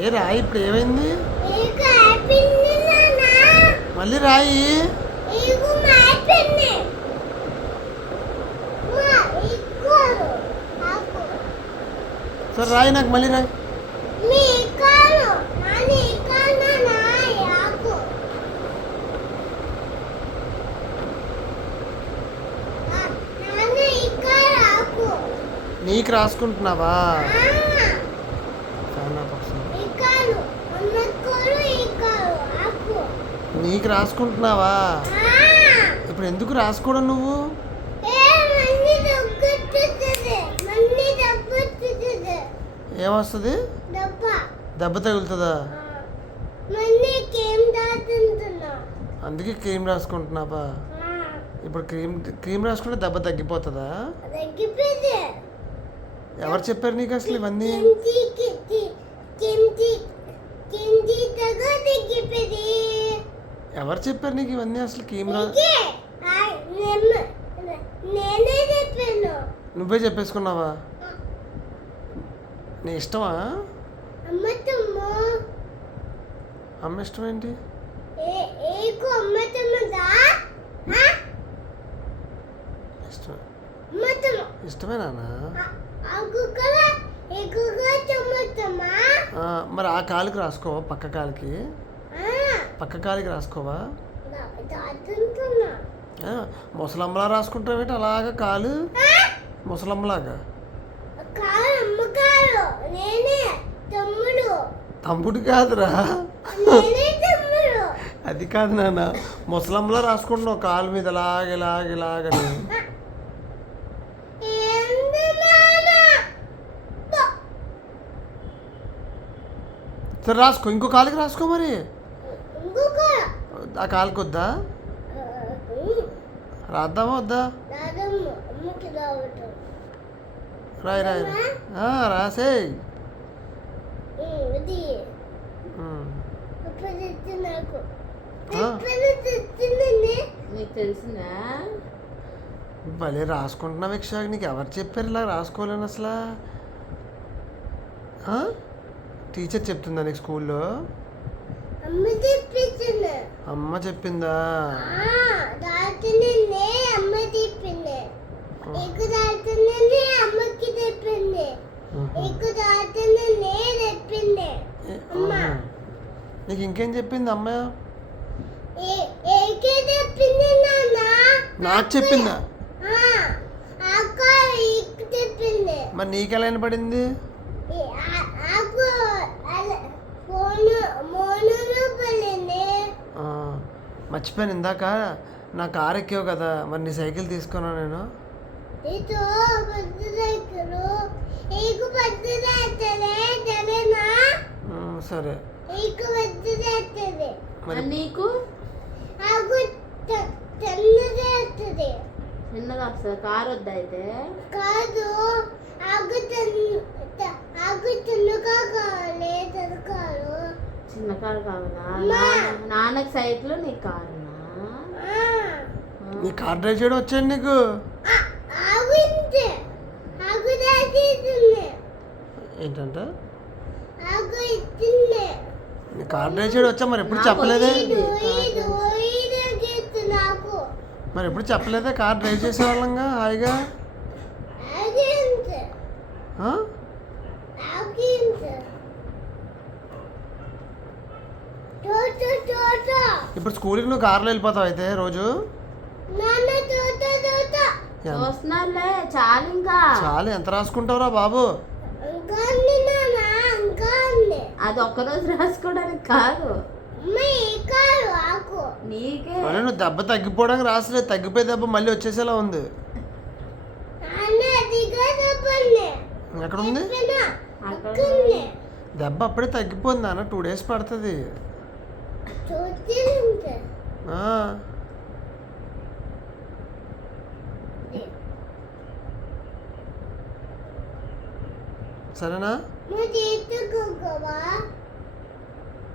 ఏ రాయి ఇప్పుడు ఏమైంది? మళ్ళీ రాయి. సరే రాయి, నాకు మళ్ళీ రాయి. నీకు రాసుకుంటున్నావా? నీకు రాసుకుంటున్నావా? ఇప్పుడు ఎందుకు రాసుకోవడం నువ్వు? ఏమొస్తుంది? దెబ్బ తగులుతుందా? అందుకే క్రీమ్ రాసుకుంటున్నావా? ఇప్పుడు క్రీమ్ రాసుకుంటే దెబ్బ తగ్గిపోతుందా? ఎవరు చెప్పారు నీకు అసలు ఇవన్నీ? ఎవరు చెప్పారు నీకు ఇవన్నీ అసలు? నువ్వే చెప్పేసుకున్నావా? నీ ఇష్టమా? అమ్మ ఇష్టం ఏంటి? ఇష్టమేనా? మరి ఆ కాలుకి రాసుకోవా? పక్క కాలికి రాసుకోవా? ముసలమ్మలా రాసుకుంటావేంటి అలాగా కాలు? ముసలమ్మలాగా. తమ్ముడు కాదురా, అది కాదు నాన్న. ముసలమ్మలా రాసుకుంటున్నావు కాలు మీద ఇలాగని. సరే రాసుకో, ఇంకో కాలుకి రాసుకో. మరి ఆ కాలుకి వద్దా? రాద్దామా వద్దా? రాయి రాసేయ్. భలే రాసుకుంటున్నావు యక్ష. నీకు ఎవరు చెప్పారు ఇలా రాసుకోలేను అసలు? టీచర్ చెప్తుందా నీకు స్కూల్లో? అమ్మ చెప్పిందా? నీకు ఇంకేం చెప్పింది అమ్మ? నాకు చెప్పిందా? మరి నీకెలా వినపడింది? మర్చిపోయాను, ఇందాక నా కారు ఎక్కావు కదా, మరి నీ సైకిల్ తీసుకున్నా నేను. సరే మరి నీకు చిన్నగా వస్తుంది కారు వద్దా? అయితే కాదు, చిన్న కారు కావాలా? నాన్నకి సైకిల్, నీ కారునా? నీ కార్ డ్రైవ్ చేయడం వచ్చాడు నీకు? ఏంటంట? నీ కార్ డ్రైవ్ చేయడం వచ్చా? మరి ఎప్పుడు చెప్పలేదే? మరి ఎప్పుడు చెప్పలేదే కార్ డ్రైవ్ చేసేవాళ్ళంగా హాయిగా? ఇప్పుడు స్కూల్కి నువ్వు కార్లో వెళ్ళిపోతావు అయితే రోజు? చాలు. ఎంత రాసుకుంటావురా బాబు? అది ఒక్కరోజు రాసుకోవడానికి కాదు, నీకే. నువ్వు దెబ్బ తగ్గిపోవడానికి రాసలేదు, తగ్గిపోయే దెబ్బ మళ్ళీ వచ్చేసేలా ఉంది. ఎక్కడ ఉంది దెబ్బ? అప్పుడే తగ్గిపోయింది నాన్న, 2 days పడుతుంది. సరేనా?